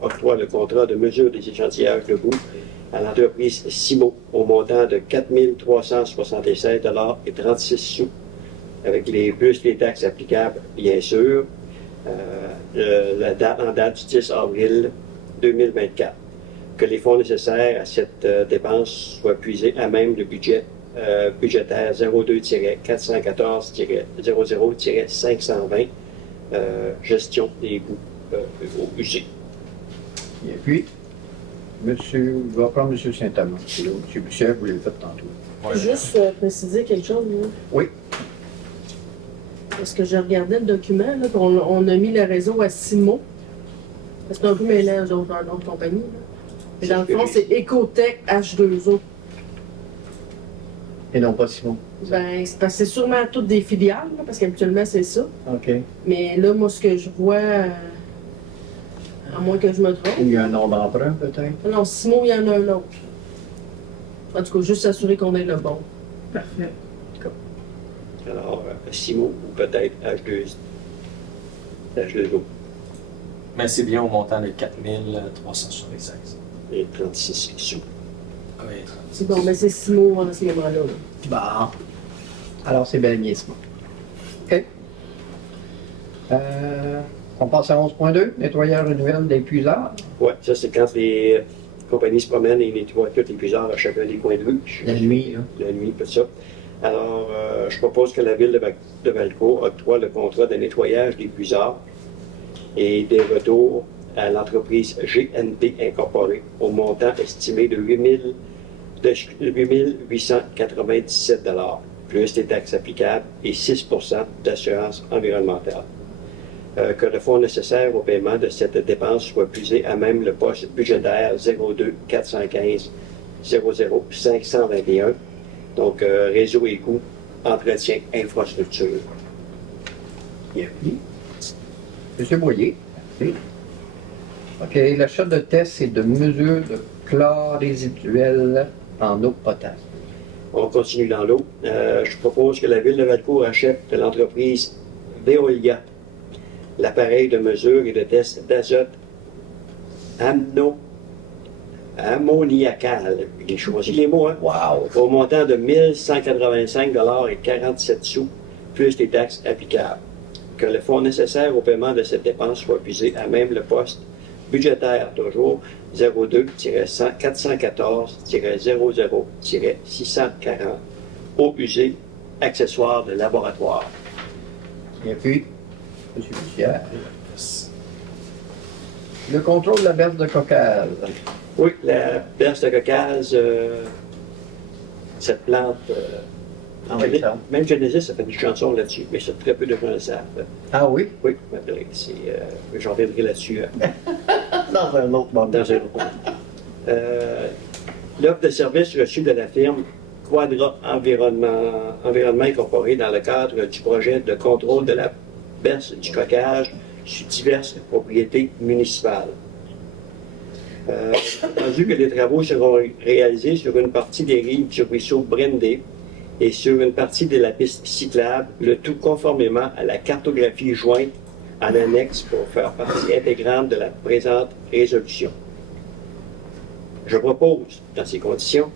octroie le contrat de mesure des échantillage de boue à l'entreprise Simo au montant de 4 376,36 $, avec plus les taxes applicables, bien sûr, en date du 10 avril 2024. Que les fonds nécessaires à cette dépense soient puisés à même le budget budgétaire 02-414-00-520, gestion des boues au usés. Et puis, monsieur, je vais prendre M. Saint-Amand. M. Boucher, vous l'avez fait tantôt. Juste préciser quelque chose. Là. Oui. Parce que je regardais le document, là, puis on a mis le réseau à Simo. C'est un peu mêlant aux autres compagnies. Là. Mais dans le fond, c'est Ecotech H2O. Et non pas Simon. Ben, c'est parce que c'est sûrement toutes des filiales, là, parce qu'habituellement, c'est ça. OK. Mais là, moi, ce que je vois, à moins que je me trompe. Ou il y a un nom d'emprunt, peut-être? Non, Simo, il y en a un autre. En tout cas, juste s'assurer qu'on ait le bon. Parfait. Alors, Simo ou peut-être H2O Mais c'est bien au montant de 4 376. et 36 sous. Ah oui, C'est bon, mais c'est Simo en ce moment-là. Là. Bon. Alors, c'est bel et bien Simon. OK. On passe à 11.2, nettoyage renouvelable des puisards. Oui, ça c'est quand les compagnies se promènent et nettoient tous les puisards à chacun des coins de rue. La nuit, là. La nuit, tout ça. Alors, je propose que la ville de Valcourt octroie le contrat de nettoyage des puisards et des retours à l'entreprise GNP Incorporée au montant estimé de 8 897 $, plus les taxes applicables et 6 % d'assurance environnementale. Que le fonds nécessaire au paiement de cette dépense soit puisé à même le poste budgétaire 02 415 00 521, donc réseau et coûts, entretien, infrastructure. Bien. M. Boyer. Merci. OK. L'achat de tests et de mesures de chlore résiduel en eau potable. On continue dans l'eau. Je propose que la ville de Valcourt achète de l'entreprise Veolia l'appareil de mesure et de test d'azote ammoniacal. J'ai choisi les mots, hein? Wow! Au montant de 1 185,47 $, plus les taxes applicables. Que le fonds nécessaire au paiement de cette dépense soit puisé à même le poste budgétaire, toujours 02-114-00-640, eau usée, accessoires de laboratoire. Et puis, M. Bussière. Le contrôle de la berge de Caucase. Oui, la berce de Caucase, cette plante, même Genesis a fait une chanson là-dessus, mais c'est très peu de gens le savent. Ah oui? Oui, j'en reviendrai là-dessus. Dans un autre moment. Dans un autre moment. L'offre de service reçue de la firme Quadra Environnement Incorporé dans le cadre du projet de contrôle de la berce du Caucase sur diverses propriétés municipales. Entendu que les travaux seront réalisés sur une partie des rives du ruisseau Brendé et sur une partie de la piste cyclable, le tout conformément à la cartographie jointe en annexe pour faire partie intégrante de la présente résolution. Je propose, dans ces conditions,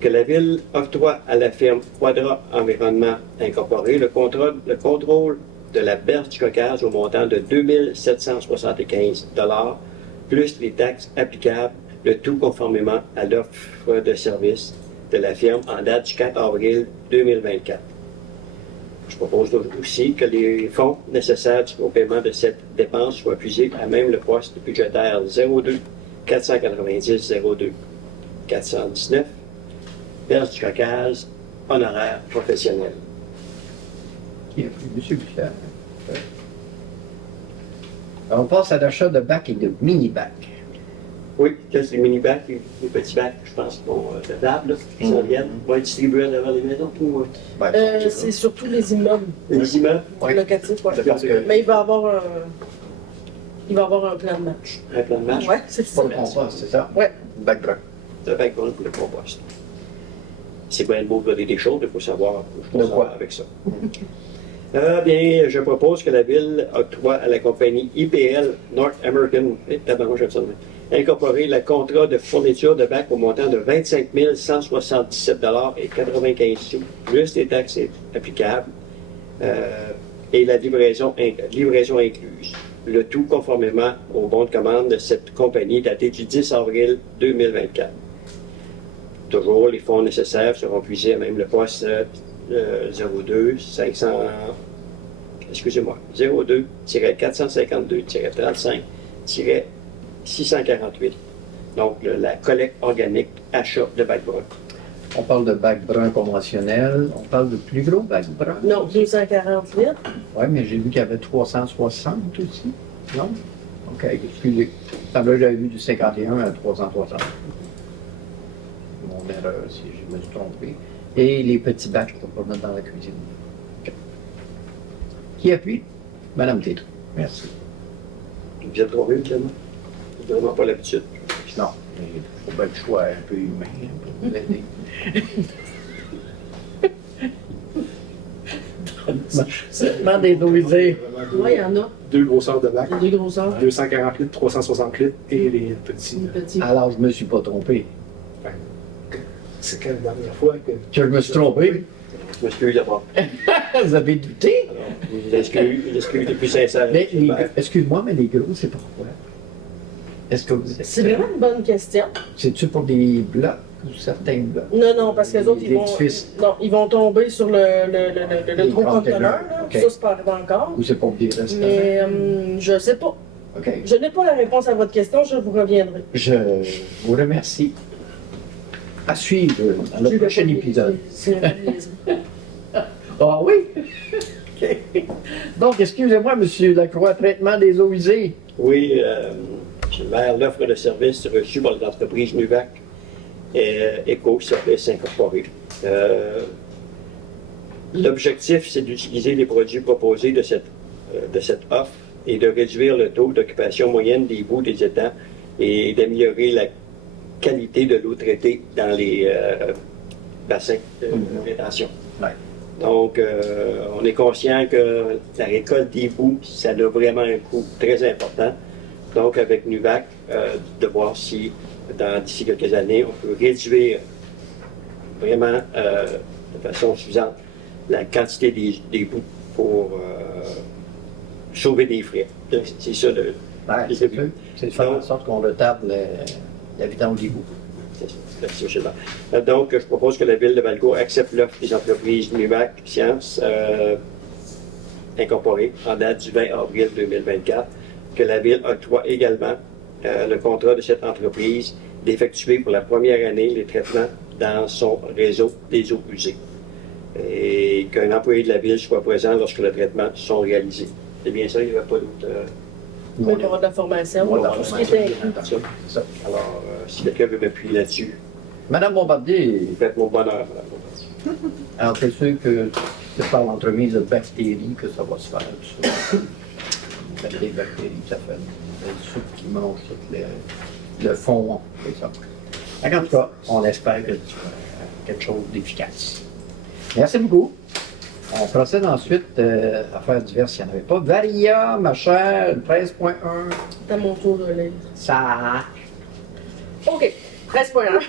que la Ville octroie à la firme Quadra Environnement Incorporé le contrôle de la berge du Caucase au montant de 2 775 $ plus les taxes applicables, le tout conformément à l'offre de service de la firme en date du 4 avril 2024. Je propose aussi que les fonds nécessaires au paiement de cette dépense soient puisés à même le poste budgétaire 02 490 02 419, berge du Caucase, honoraires professionnels. Qui a pris M. Bouchard? On passe à l'achat de bacs et de mini-bacs. Oui, là, c'est les mini-bacs, les petits bacs, je pense, pour de table, qui s'en viennent, vont être distribués à travers les maisons. Ou, Ben, C'est surtout les immeubles les immeubles, Oui. locatifs. Ouais. parce que Mais il va y avoir un plan de match. un plan de match, Ouais, c'est ça. pour le compost, c'est ça? Ouais. Bac brun. de bac pour le compost. C'est bien beau de donner des choses, il faut savoir De quoi? avec ça. Bien, je propose que la Ville octroie à la compagnie IPL North American Incorporé le contrat de fourniture de bacs au montant de 25 177 $ et 95 sous, plus les taxes applicables et la livraison incluse. Le tout conformément au bon de commande de cette compagnie daté du 10 avril 2024. Toujours, les fonds nécessaires seront puisés à même le poste 02 452-35-648. Donc, la collecte organique achat de bacs bruns. On parle de bac brun conventionnel. On parle de plus gros bac brun. Non, 240 litres. Oui, mais j'ai vu qu'il y avait 360 aussi. Non? OK, excusez. Ça là, j'avais vu du 51 à 360. Mon erreur, si je me suis trompé. Et les petits bacs, je ne peux pas mettre dans la cuisine. OK. Qui appuie? Madame Tétro. Merci. Vous êtes trompé, finalement? C'est vraiment pas l'habitude. Non, il faut bien le choix un peu humain pour vous aider. Seulement des dosés. Oui, il y en a. Deux grosseurs de bac, Les deux grosseurs. 240 litres, 360 litres et les petits. Les petits. Alors, je ne me suis pas trompé. C'est quand la dernière fois que. Que je me suis trompé? Je m'excuse d'abord. Vous avez douté? Alors, l'excuse le plus sincère. Mais excuse-moi, mais les gros, c'est pourquoi? Est-ce que vous C'est vraiment une bonne question. C'est-tu pour des blocs ou certains blocs? Non, non, parce que les autres, Des édifices. ils vont tomber sur le Les gros conteneurs, conteneur. Là. ok. Ça, c'est pas arrivé encore. Ou c'est pour des restaurants? Mais je sais pas. OK. Je n'ai pas la réponse à votre question, je vous reviendrai. Je vous remercie. À suivre dans le prochain épisode. Ah oui? OK. Donc, excusez-moi, M. Lacroix, traitement des eaux usées. Oui, je vers l'offre de services reçue par l'entreprise Nuvac et Éco-Services Incorporé. L'objectif, c'est d'utiliser les produits proposés de cette offre et de réduire le taux d'occupation moyenne des boues des étangs et d'améliorer la qualité de l'eau traitée dans les bassins de rétention. Ouais. Donc, on est conscient que la récolte des boues, ça a vraiment un coût très important. Donc, avec Nuvac, de voir si, d'ici quelques années, on peut réduire vraiment de façon suffisante la quantité des boues pour sauver des frais. C'est ça le. Ouais, c'est sûr. C'est de faire en sorte qu'on retarde la vidange des bouts. C'est ça. Donc, je propose que la Ville de Valcourt accepte l'offre des entreprises Nuvac Sciences incorporées en date du 20 avril 2024, que la Ville octroie également le contrat de cette entreprise d'effectuer pour la première année les traitements dans son réseau des eaux usées et qu'un employé de la Ville soit présent lorsque les traitements sont réalisés. C'est bien ça, il n'y avait pas d'autre. Il va y avoir de la formation, On va tout ce qui est inclus. C'est ça. Alors, si quelqu'un veut m'appuyer là-dessus, Madame Bombardier, faites mon bonheur, Madame Bombardier. alors c'est sûr que c'est par l'entremise de bactéries que ça va se faire. Tout ça. Des bactéries, ça fait une soupe qui mange tout le fond. C'est ça. En tout cas, on espère que tu fais quelque chose d'efficace. Merci beaucoup. On procède ensuite à faire diverses, il n'y en avait pas. Varia, ma chère, 13.1. C'est à mon tour de lire. Ça. OK. 13.1.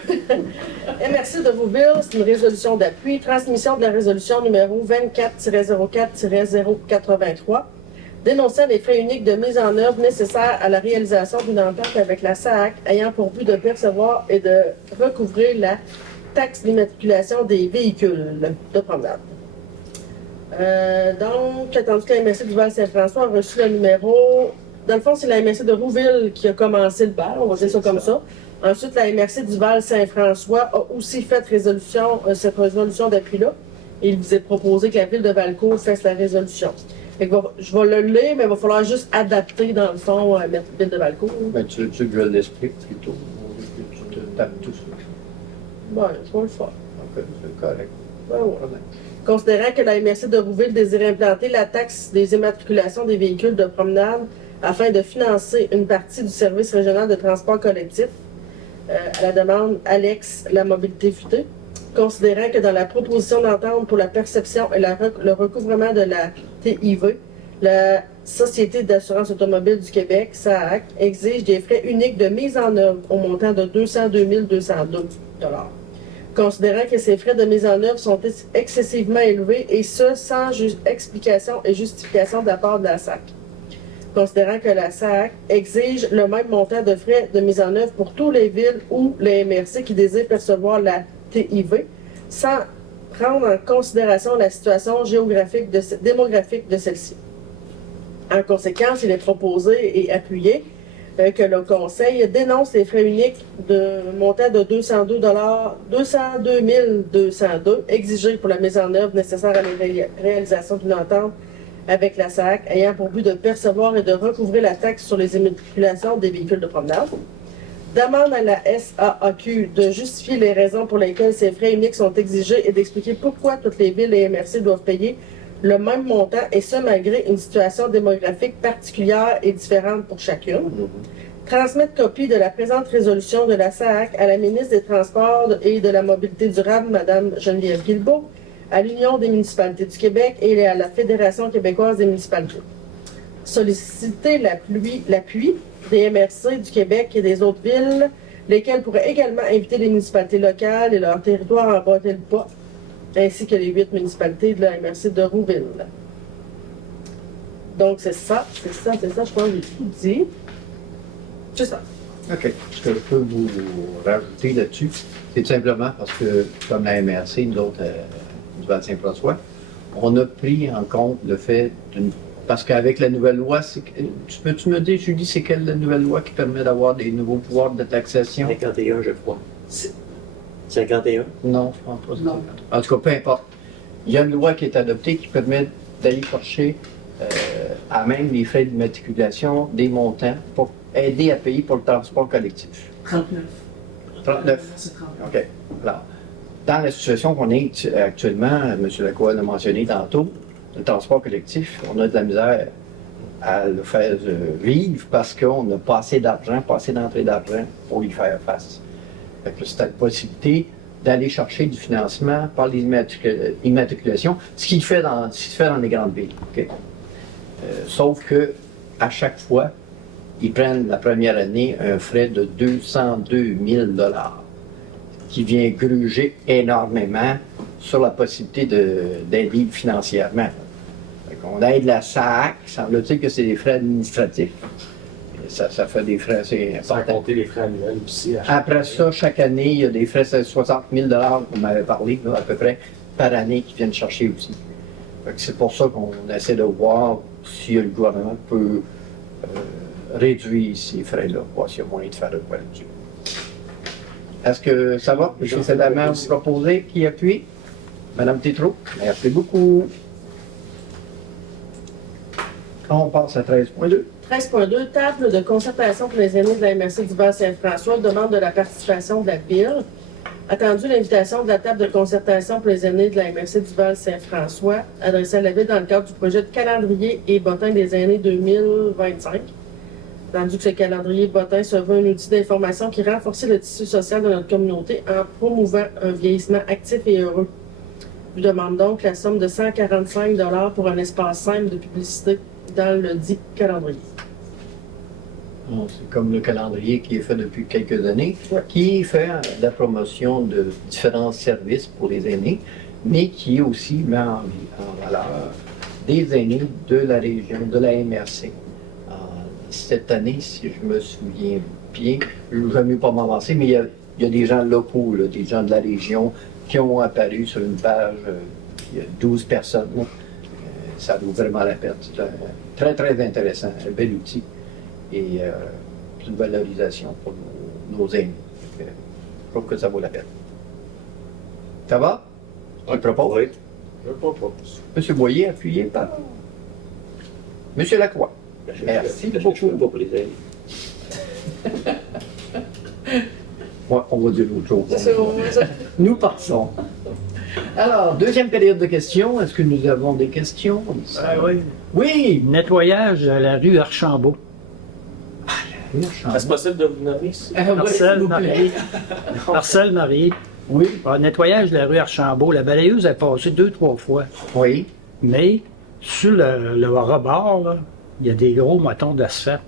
MRC de Rouville, c'est une résolution d'appui. Transmission de la résolution numéro 24-04-083, dénonçant les frais uniques de mise en œuvre nécessaires à la réalisation d'une entente avec la SAAC ayant pour but de percevoir et de recouvrir la taxe d'immatriculation des véhicules de promenade. Donc, attendu que la MRC du Val-Saint-François a reçu le numéro. Dans le fond, c'est la MRC de Rouville qui a commencé le bal, on va dire ça comme ça. Ensuite, la MRC du Val-Saint-François a aussi fait cette résolution d'appui-là. Et il vous est proposé que la ville de Valcourt fasse la résolution. Fait que je vais le lire, mais il va falloir juste adapter, dans le fond, la ville de Valcourt. Ben, tu veux l'expliquer plutôt. Tu te tapes tout ça. Ouais, je vais le faire. Ok, c'est correct. Ouais, ouais. Considérant que la MRC de Rouville désire implanter la taxe des immatriculations des véhicules de promenade afin de financer une partie du service régional de transport collectif, à la demande Alex La Mobilité Futée, considérant que dans la proposition d'entente pour la perception et le recouvrement de la TIV, la Société d'assurance automobile du Québec, SAAC, exige des frais uniques de mise en œuvre au montant de 202 202 $. Considérant que ces frais de mise en œuvre sont excessivement élevés, et ce, sans explication et justification de la part de la SAC. Considérant que la SAC exige le même montant de frais de mise en œuvre pour toutes les villes ou les MRC qui désirent percevoir la TIV, sans prendre en considération la situation démographique de celle-ci. En conséquence, il est proposé et appuyé que le Conseil dénonce les frais uniques de montant de 202 202 exigés pour la mise en œuvre nécessaire à la réalisation d'une entente avec la SAAC ayant pour but de percevoir et de recouvrer la taxe sur les immatriculations des véhicules de promenade. Demande à la SAAQ de justifier les raisons pour lesquelles ces frais uniques sont exigés et d'expliquer pourquoi toutes les villes et MRC doivent payer le même montant, et ce malgré une situation démographique particulière et différente pour chacune. Transmettre copie de la présente résolution de la SAAC à la ministre des Transports et de la Mobilité durable, Mme Geneviève Guilbeault, à l'Union des municipalités du Québec et à la Fédération québécoise des municipalités. Solliciter l'appui des MRC du Québec et des autres villes, lesquelles pourraient également inviter les municipalités locales et leur territoire à emboîter le pas, ainsi que les 8 municipalités de la MRC de Rouville. Donc, c'est ça, je pense que j'ai tout dit. C'est ça. OK. Ce que je peux vous rajouter là-dessus, c'est tout simplement parce que, comme la MRC, nous autres, du Val-Saint-François, on a pris en compte le fait d'une... Parce qu'avec la nouvelle loi, peux-tu me dire, Julie, c'est quelle la nouvelle loi qui permet d'avoir des nouveaux pouvoirs de taxation? 51, je crois. 51? Non, je pense pas. Non. En tout cas, peu importe. Il y a une loi qui est adoptée qui permet d'aller chercher à même les frais d'immatriculation des montants pour aider à payer pour le transport collectif. 39. 39? C'est 39. OK. Alors, dans la situation qu'on est actuellement, M. Lacroix l'a mentionné tantôt, le transport collectif, on a de la misère à le faire vivre parce qu'on n'a pas assez d'argent, pas assez d'entrée d'argent pour y faire face. Fait que c'est la possibilité d'aller chercher du financement par les immatriculations, ce qui se fait dans les grandes villes. Okay? Sauf que à chaque fois, ils prennent la première année un frais de 202 000 $, qui vient gruger énormément sur la possibilité d'aider financièrement. On aide la SAAC, semble-t-il que c'est des frais administratifs. Ça fait des frais assez importants. Sans compter les frais annuels aussi. Après ça, chaque année, il y a des frais de 60 000 $, qu'on m'avait parlé, là, à peu près, par année, qui viennent chercher aussi. C'est pour ça qu'on essaie de voir si le gouvernement peut réduire ces frais-là, voir s'il y a moyen de faire de quoi là-dessus. Est-ce que ça va? C'est la main vous proposer qui appuie? Madame Tétrault, merci beaucoup. On passe à 13.2. 13.2, table de concertation pour les aînés de la MRC du Val-Saint-François, demande de la participation de la ville. Attendu l'invitation de la table de concertation pour les aînés de la MRC du Val-Saint-François, adressée à la ville dans le cadre du projet de calendrier et bottin des aînés 2025. Attendu que ce calendrier bottin se veut un outil d'information qui renforce le tissu social de notre communauté en promouvant un vieillissement actif et heureux. Je demande donc la somme de 145 $ pour un espace simple de publicité dans le dit calendrier. Bon, c'est comme le calendrier qui est fait depuis quelques années, Ouais. qui fait la promotion de différents services pour les aînés, mais qui aussi met en valeur des aînés de la région, de la MRC. Cette année, si je me souviens bien, je ne vais mieux pas m'avancer, mais il y a des gens locaux, là, des gens de la région qui ont apparu sur une page, il y a 12 personnes. Ça vaut vraiment la peine. C'est très, très intéressant, un bel outil. Et c'est une valorisation pour nos aînés. Je trouve que ça vaut la peine. Ça va? Tu proposes? Oui. Je propose. Monsieur Boyer, appuyé par Monsieur Lacroix. Merci Je ne beaucoup. pas pour les aînés. Ouais, on va dire autre chose. C'est ça. Nous passons. Alors, deuxième période de questions. Est-ce que nous avons des questions? Oui. Oui! Nettoyage à la rue Archambault. Est-ce possible de vous nommer ici? Oui, Marcel, s'il vous plaît. Marie. Marcel Marie. Oui, Nettoyage de la rue Archambault. La balayeuse est passée 2-3 fois. oui. Mais sur le rebord, là, il y a des gros motons d'asphalte.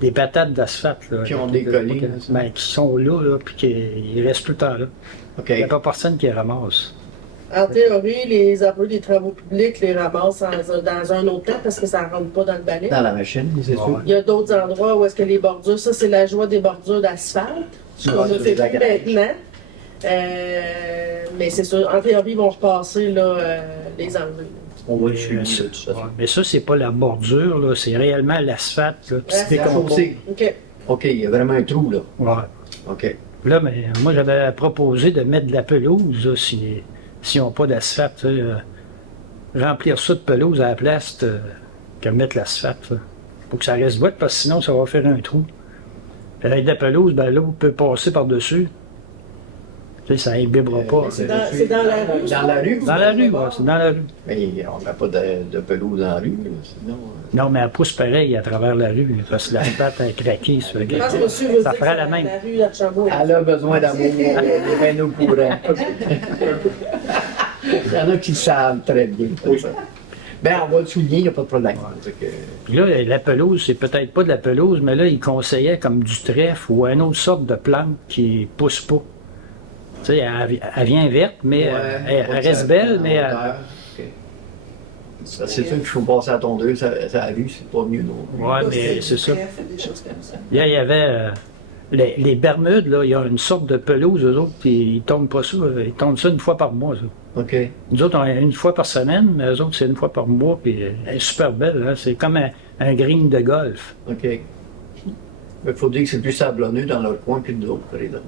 Des patates d'asphalte. Là, Qui ont décollé, là, ça. Ben, qui sont là, puis qui restent tout le temps là. OK. Il n'y a pas personne qui les ramasse. En théorie, les employés des travaux publics les ramassent dans un autre temps parce que ça ne rentre pas dans le balai. Dans la machine, c'est sûr. Il y a d'autres endroits où est-ce que les bordures, ça c'est la joie des bordures d'asphalte, ce qu'on Ouais, ne ça, fait c'est plus agréable. maintenant. Mais c'est sûr, en théorie, ils vont repasser là, les enlever. On va le Mais, suivre de ça- toute façon. ouais, mais ça, c'est pas la bordure, là, c'est réellement l'asphalte. Là, qui se Ouais, La décompose. chaussée. OK. OK, il y a vraiment un trou, là. Ouais. OK. Là, mais moi, j'avais proposé de mettre de la pelouse, là, s'ils n'ont pas d'asphalte. Tu sais, remplir ça de pelouse à la place que mettre l'asphalte. Là. Faut que ça reste vite, parce que sinon, ça va faire un trou. Puis avec de la pelouse, ben, l'eau peut passer par-dessus. Tu sais, ça imbibera pas. C'est dans la rue. Dans la rue? Dans la rue, ouais, c'est dans la rue. Mais on n'a pas de pelouse dans la rue, là, sinon... Non, mais elle pousse pareil à travers la rue, parce que l'asphalte a craqué. Ça fait que- Je pense que monsieur veut Ça dire fera que la même. La rue d'Archambault. Elle a besoin d'amour, on est bien au courant. Il y en a qui le savent très bien. ça. Ben, on va le souligner, il n'y a pas de problème. Fait que- Puis là, la pelouse, c'est peut-être pas de la pelouse, mais là, il conseillait comme du trèfle ou une autre sorte de plante qui pousse pas. Tu sais, elle vient verte, mais elle reste belle, mais elle- OK. C'est sûr qu'il faut passer à tondeuse, ça a vu, c'est pas mieux non plus. ouais, mais c'est ça. Bref, des choses comme ça. Là, il y avait les Bermudes, là, il y a une sorte de pelouse, eux autres, puis ils tournent pas ça, ils tournent ça une fois par mois, ça. OK. Nous autres, on est une fois par semaine, mais eux autres, c'est une fois par mois, puis elle est super belle, hein. C'est comme un green de golf. OK. Il faut dire que c'est plus sablonneux dans leur coin que nous autres, par exemple.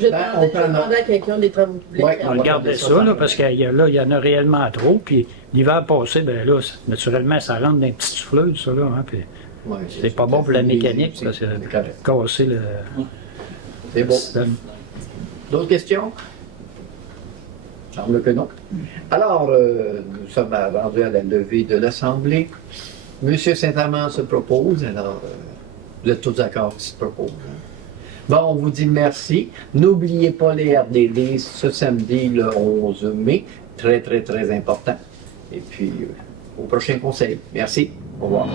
Je Ben, on prend demandais à quelqu'un des travaux publics. Ouais, On regardait ça, là, parce qu'il y en a réellement trop, puis l'hiver passé, ben là, naturellement, ça rentre dans les petites souffleuses, ça, là, hein, puis Ouais, c'est pas bon pour la mécanique, ça, c'est C'est correct. casser le C'est bon. système. D'autres questions? Il semble que non. Alors, nous sommes rendus à la levée de l'Assemblée. Monsieur Saint-Amand se propose, alors vous êtes tous d'accord qu'il se propose. Hein? Bon, on vous dit merci. N'oubliez pas les RDD ce samedi, le 11 mai. Très, très, très important. Et puis, au prochain conseil. Merci. Au revoir.